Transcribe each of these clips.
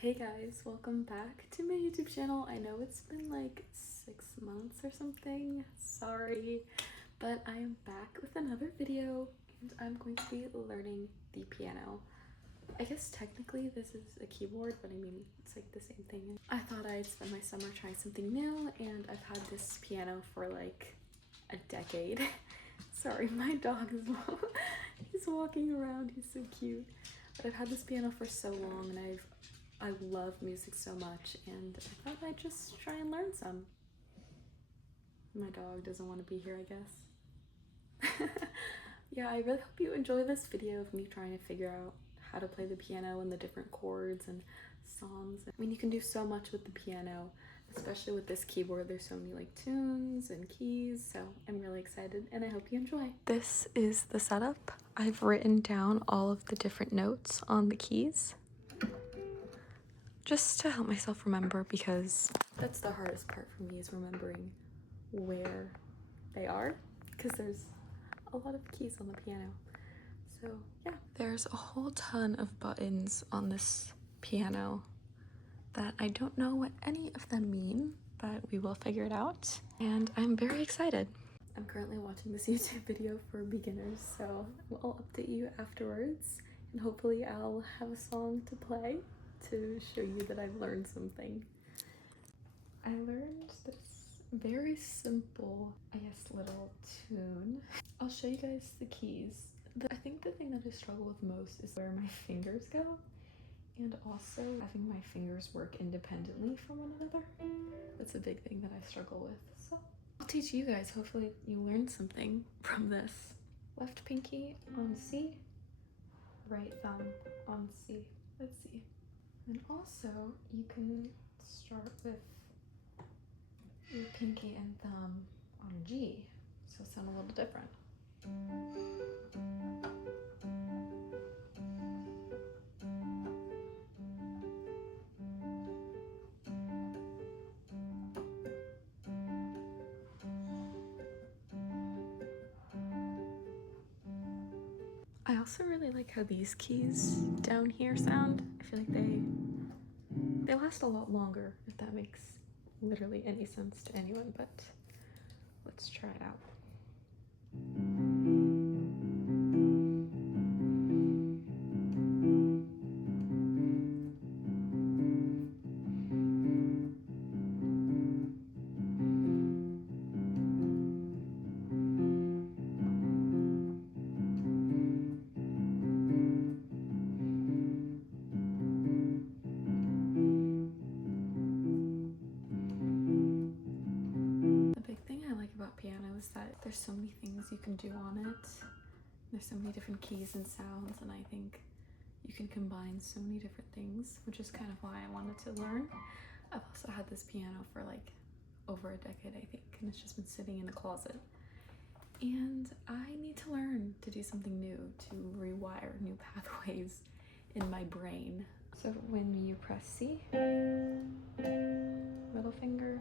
Hey guys, welcome back to my YouTube channel. I know it's been like 6 months or something, sorry, but I am back with another video and I'm going to be learning the piano. I guess technically this is a keyboard, but I mean, it's like the same thing. I thought I'd spend my summer trying something new, and I've had this piano for like a decade. Sorry, my dog is he's walking around, he's so cute. But I've had this piano for so long, and I love music so much, and I thought I'd just try and learn some. My dog doesn't want to be here, I guess. Yeah, I really hope you enjoy this video of me trying to figure out how to play the piano and the different chords and songs. I mean, you can do so much with the piano, especially with this keyboard. There's so many like tunes and keys, so I'm really excited and I hope you enjoy. This is the setup. I've written down all of the different notes on the keys just to help myself remember, because that's the hardest part for me, is remembering where they are, because there's a lot of keys on the piano. So yeah, there's a whole ton of buttons on this piano that I don't know what any of them mean, but we will figure it out, and I'm very excited. I'm currently watching this YouTube video for beginners, so I'll update you afterwards, and hopefully I'll have a song to play to show you that I've learned something. I learned this very simple, I guess, little tune. I'll show you guys the keys. I think the thing that I struggle with most is where my fingers go, and also having my fingers work independently from one another. That's a big thing that I struggle with, so I'll teach you guys. Hopefully you learned something from this. Left pinky on C, right thumb on C. Let's see. And also, you can start with your pinky and thumb on G, so sound a little different. I also really like how these keys down here sound. I feel like they last a lot longer, if that makes literally any sense to anyone, but let's try it out. Piano is that there's so many things you can do on it. There's so many different keys and sounds, and I think you can combine so many different things, which is kind of why I wanted to learn. I've also had this piano for like over a decade, I think, and it's just been sitting in a closet. And I need to learn to do something new, to rewire new pathways in my brain. So when you press C, middle finger,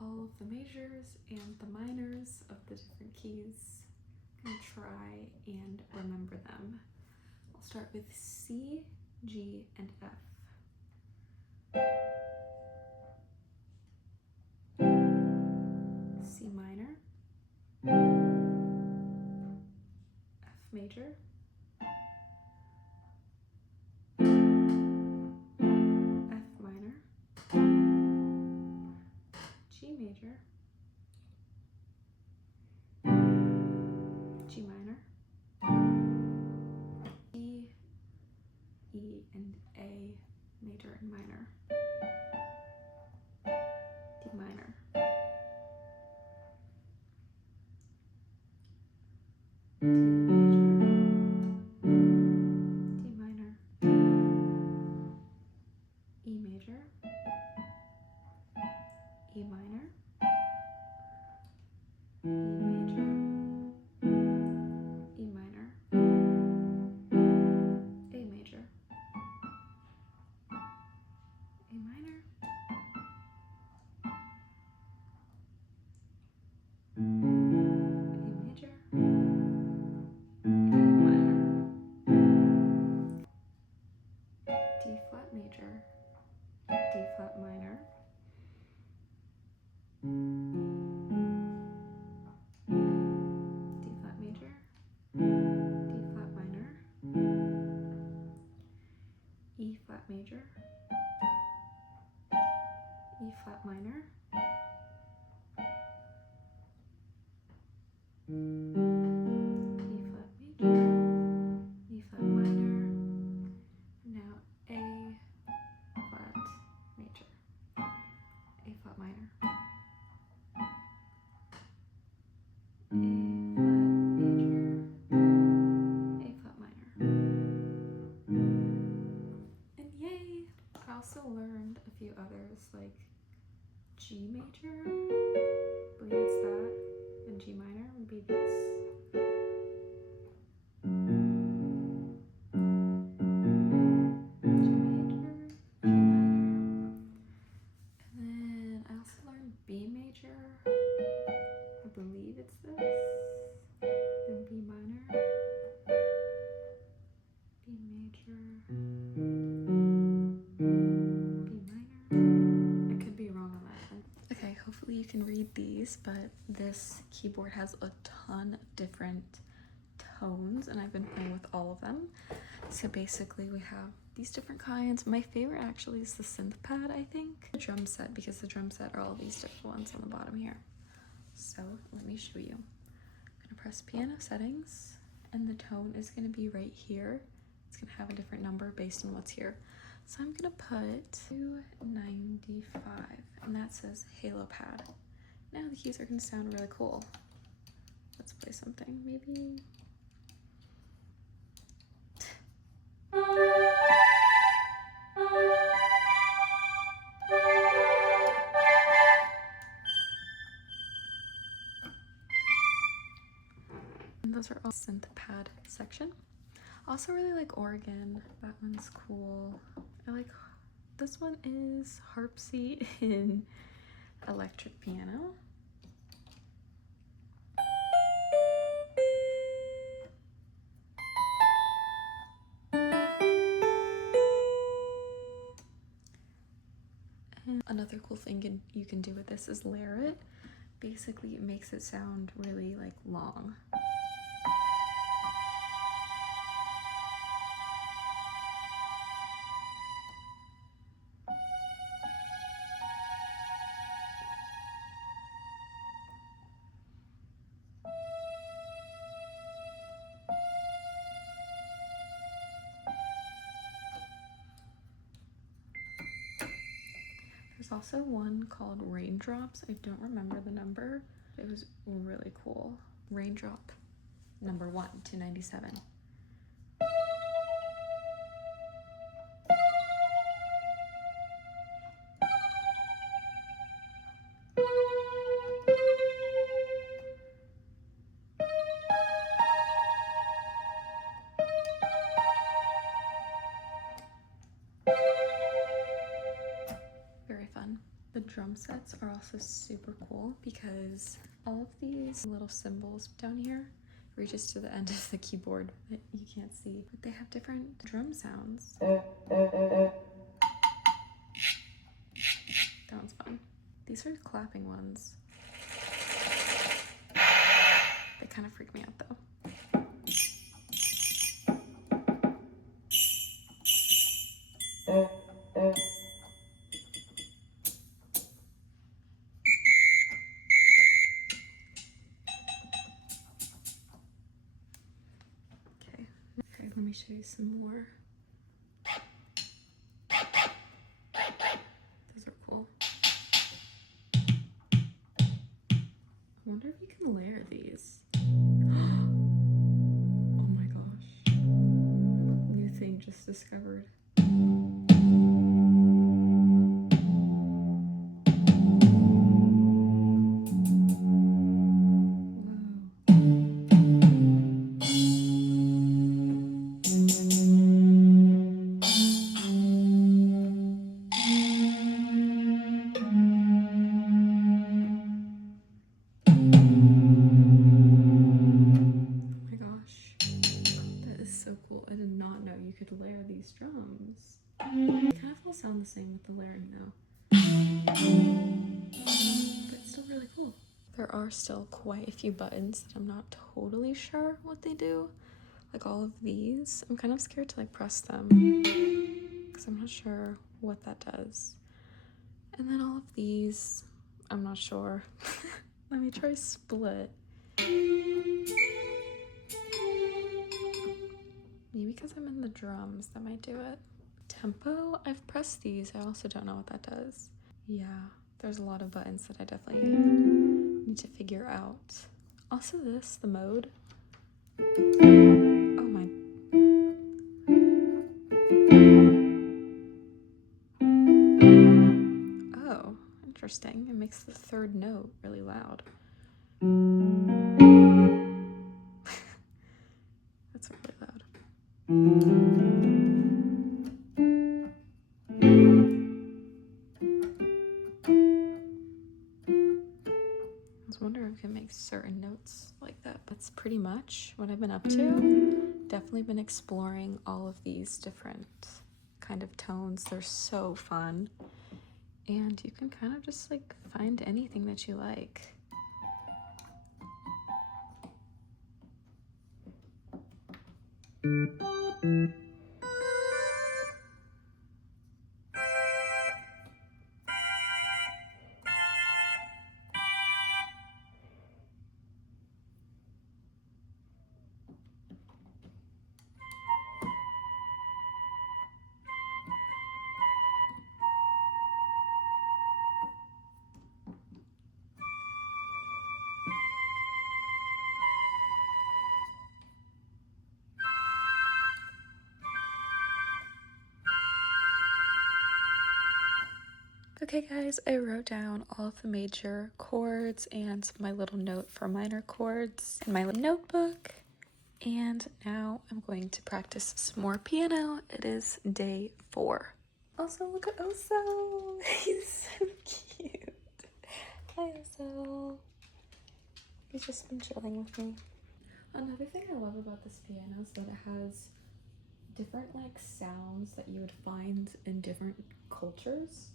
all of the majors and the minors of the different keys and try and remember them. I'll start with C, G, and F. C minor, F major, F minor, major, G minor, E, and A major and minor, D minor, D major, D minor, E major, E minor, E major, E minor, A major, A minor, A major, A minor, D flat major, D flat minor, D flat major, D flat minor, E flat major, E flat minor, E flat major, E flat minor, now A flat major, A flat minor, A flat major, A flat minor, and yay! I also learned a few others like G major, I believe it's that, and G minor would be this. G major, G minor, and then I also learned B major, I believe it's this, then B minor, B major, B minor. I could be wrong on that. Okay, hopefully you can read these, but this keyboard has a ton of different tones and I've been playing with all of them. So basically we have these different kinds. My favorite actually is the synth pad, I think. The drum set, because the drum set are all these different ones on the bottom here. So let me show you. I'm gonna press piano settings and the tone is gonna be right here. It's gonna have a different number based on what's here. So I'm gonna put 295 and that says Halo Pad. Now the keys are gonna sound really cool. Let's play something, maybe. And those are all synth pad section. Also really like organ, that one's cool. I like, this one is Harpsy in electric piano. And another cool thing you can do with this is layer it. Basically it makes it sound really like long. There's also one called Raindrops. I don't remember the number. It was really cool. Raindrop number 1, 297. Very fun. The drum sets are also super cool because all of these little cymbals down here reaches to the end of the keyboard that you can't see, but they have different drum sounds. That one's fun. These are clapping ones. They kind of freak me out though. Let me show you some more. Those are cool. I wonder if you can layer these. Oh my gosh. New thing just discovered. So cool. I did not know you could layer these drums. They kind of all sound the same with the layering though. But it's still really cool. There are still quite a few buttons that I'm not totally sure what they do. Like all of these. I'm kind of scared to like press them because I'm not sure what that does. And then all of these, I'm not sure. Let me try split. Maybe because I'm in the drums, that might do it. Tempo, I've pressed these. I also don't know what that does. Yeah, there's a lot of buttons that I definitely need to figure out. Also this, the mode. Oh my. Oh, interesting. It makes the third note really loud. That's really loud. I was wondering if I can make certain notes like that. That's pretty much what I've been up to. Definitely been exploring all of these different kind of tones. They're so fun. And you can kind of just like find anything that you like. Okay guys, I wrote down all of the major chords and my little note for minor chords in my notebook. And now I'm going to practice some more piano. It is day 4. Also, look at Oso. He's so cute. Hi Oso. He's just been chilling with me. Another thing I love about this piano is that it has different like sounds that you would find in different cultures.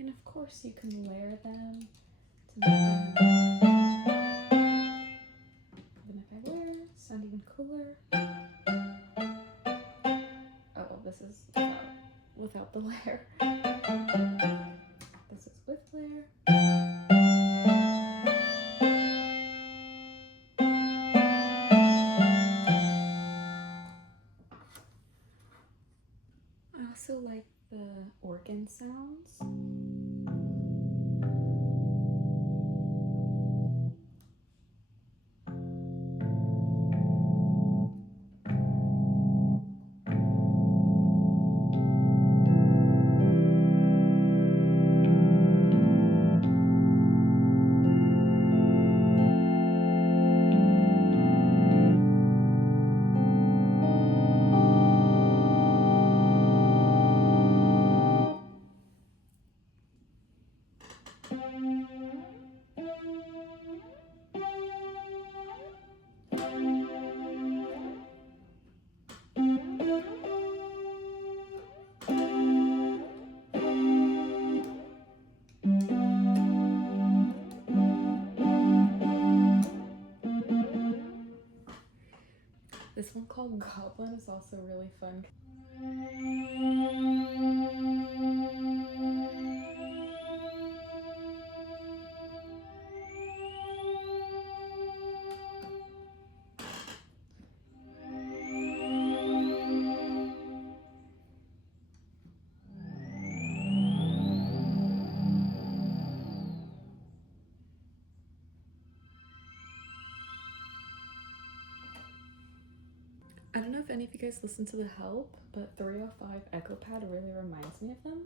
And of course you can layer them to make them if I layer, sound even cooler. Oh, well, this is without the layer. This is with layer. I also like the organ sounds. This one called Goblin is also really fun. I don't know if any of you guys listen to The Help, but 305 Echo Pad really reminds me of them.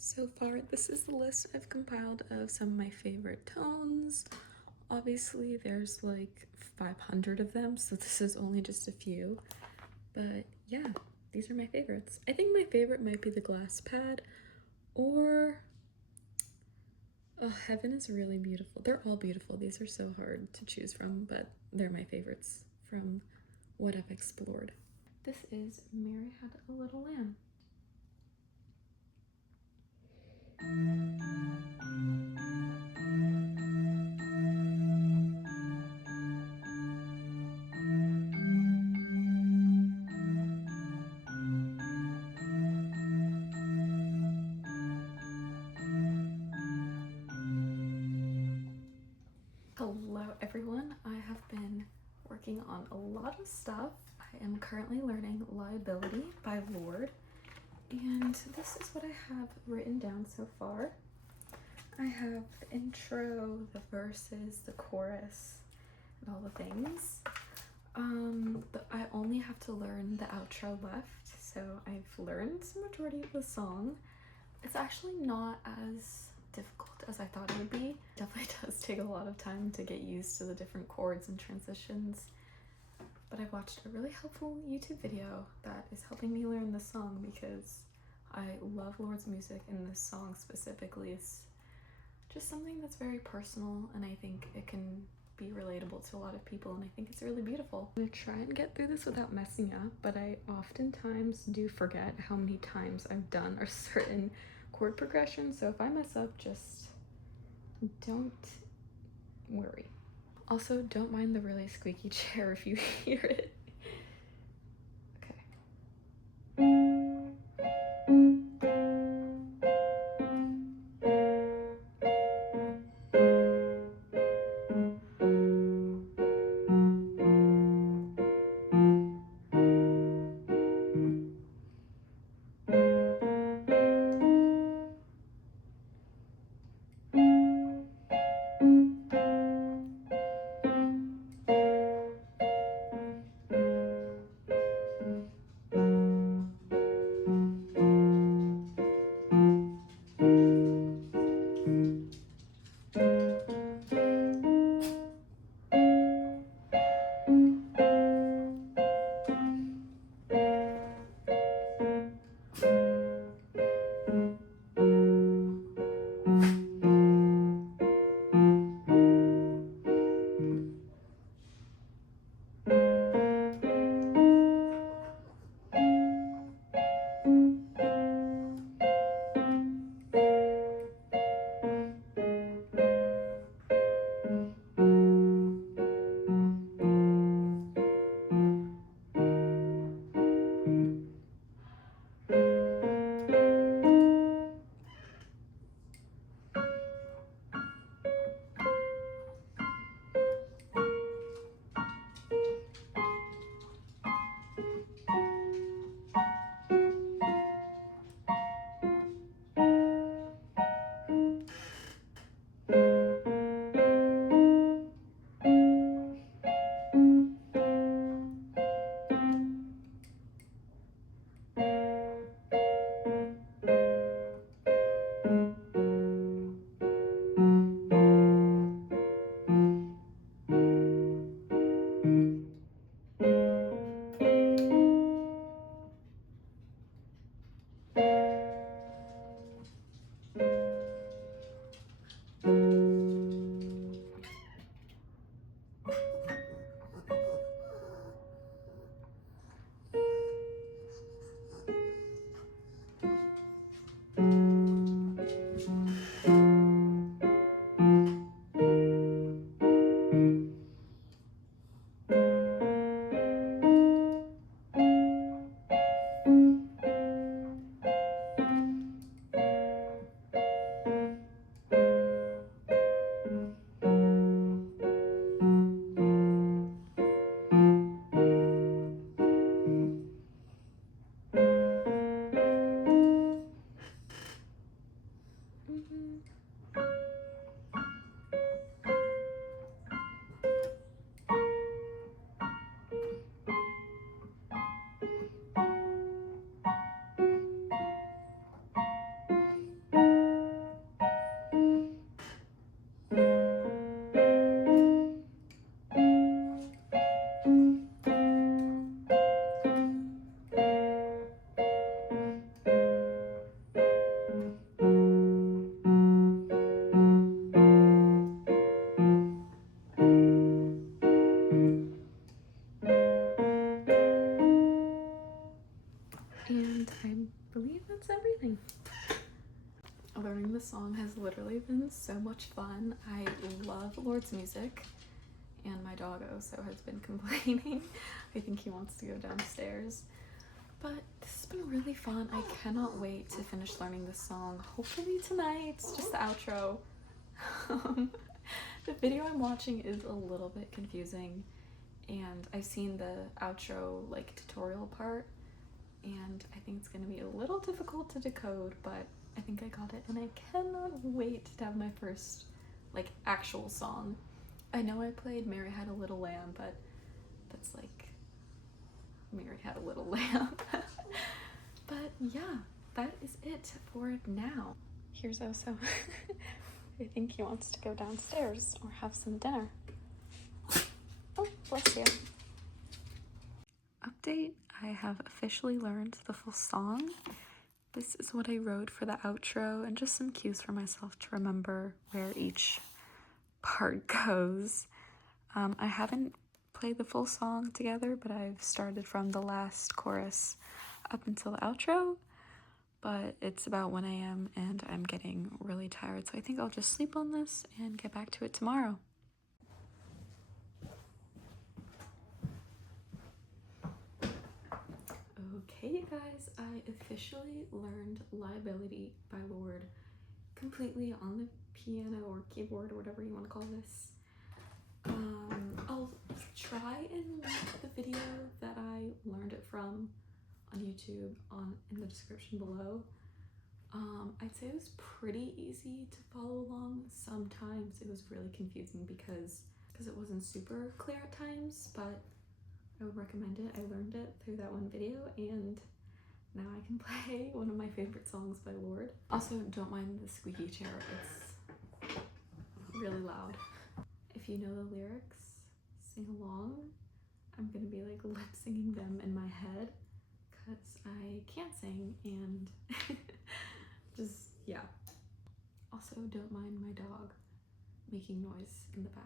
So far, this is the list I've compiled of some of my favorite tones. Obviously, there's like 500 of them, so this is only just a few. But yeah, these are my favorites. I think my favorite might be the Glass Pad, or oh, Heaven is really beautiful. They're all beautiful. These are so hard to choose from, but they're my favorites from what I've explored. This is Mary Had a Little Lamb. Hello everyone, I have been working on a lot of stuff. I am currently learning Liability by Lorde, and this is what I have written down so far. I have the intro, the verses, the chorus, and all the things. I only have to learn the outro left, so I've learned the majority of the song. It's actually not as difficult as I thought it would be. It definitely does take a lot of time to get used to the different chords and transitions, but I watched a really helpful YouTube video that is helping me learn the song because I love Lorde's music, and this song specifically is just something that's very personal, and I think it can be relatable to a lot of people, and I think it's really beautiful. I'm gonna try and get through this without messing up, but I oftentimes do forget how many times I've done a certain chord progression, so if I mess up, just don't worry. Also, don't mind the really squeaky chair if you hear it. Okay. much fun. I love Lord's music, and my dog also has been complaining. I think he wants to go downstairs. But this has been really fun. I cannot wait to finish learning this song. Hopefully tonight. It's just the outro. The video I'm watching is a little bit confusing, and I've seen the outro like tutorial part, and I think it's gonna be a little difficult to decode, but I think I got it, and I cannot wait to have my first like actual song. I know I played Mary Had a Little Lamb, but that's like Mary Had a Little Lamb. But yeah, that is it for now. Here's Oso. I think he wants to go downstairs or have some dinner. Oh, bless you. Update, I have officially learned the full song. This is what I wrote for the outro, and just some cues for myself to remember where each part goes. I haven't played the full song together, but I've started from the last chorus up until the outro. But it's about 1 a.m. and I'm getting really tired, so I think I'll just sleep on this and get back to it tomorrow. Okay, guys, I officially learned Liability by Lorde completely on the piano or keyboard or whatever you want to call this. I'll try and link the video that I learned it from on YouTube in the description below. I'd say it was pretty easy to follow along. Sometimes it was really confusing because it wasn't super clear at times, but I would recommend it. I learned it through that one video, and now I can play one of my favorite songs by Lorde. Also, don't mind the squeaky chair, it's really loud. If you know the lyrics, sing along. I'm gonna be like lip singing them in my head because I can't sing, and just, yeah. Also, don't mind my dog making noise in the back.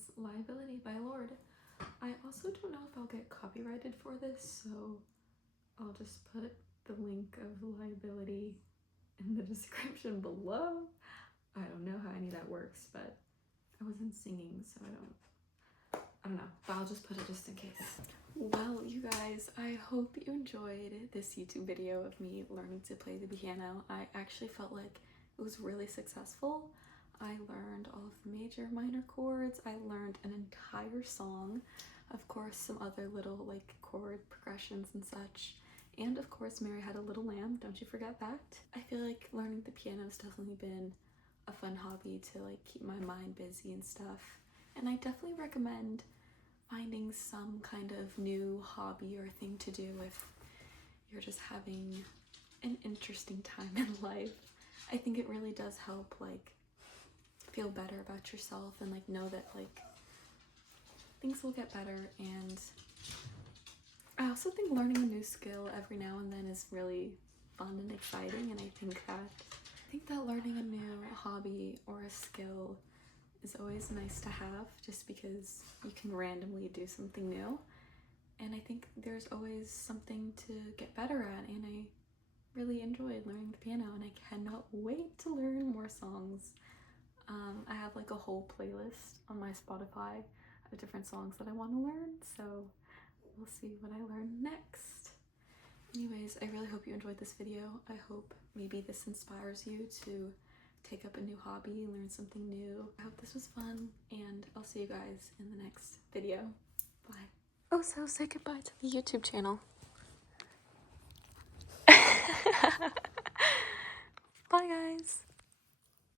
was Liability by Lorde. I also don't know if I'll get copyrighted for this, so I'll just put the link of Liability in the description below. I don't know how any of that works, but I wasn't singing, so I don't know, but I'll just put it just in case. Well, you guys, I hope you enjoyed this YouTube video of me learning to play the piano. I actually felt like it was really successful. I learned all of the major, minor chords. I learned an entire song. Of course, some other little like chord progressions and such. And of course, Mary Had a Little Lamb, don't you forget that. I feel like learning the piano has definitely been a fun hobby to like keep my mind busy and stuff. And I definitely recommend finding some kind of new hobby or thing to do if you're just having an interesting time in life. I think it really does help like feel better about yourself and like know that like things will get better. And I also think learning a new skill every now and then is really fun and exciting, and I think that learning a new hobby or a skill is always nice to have, just because you can randomly do something new. And I think there's always something to get better at, and I really enjoyed learning the piano, and I cannot wait to learn more songs. I have like a whole playlist on my Spotify of different songs that I want to learn, so we'll see what I learn next. Anyways, I really hope you enjoyed this video. I hope maybe this inspires you to take up a new hobby, learn something new. I hope this was fun, and I'll see you guys in the next video. Bye. Oh, so say goodbye to the YouTube channel. Bye, guys.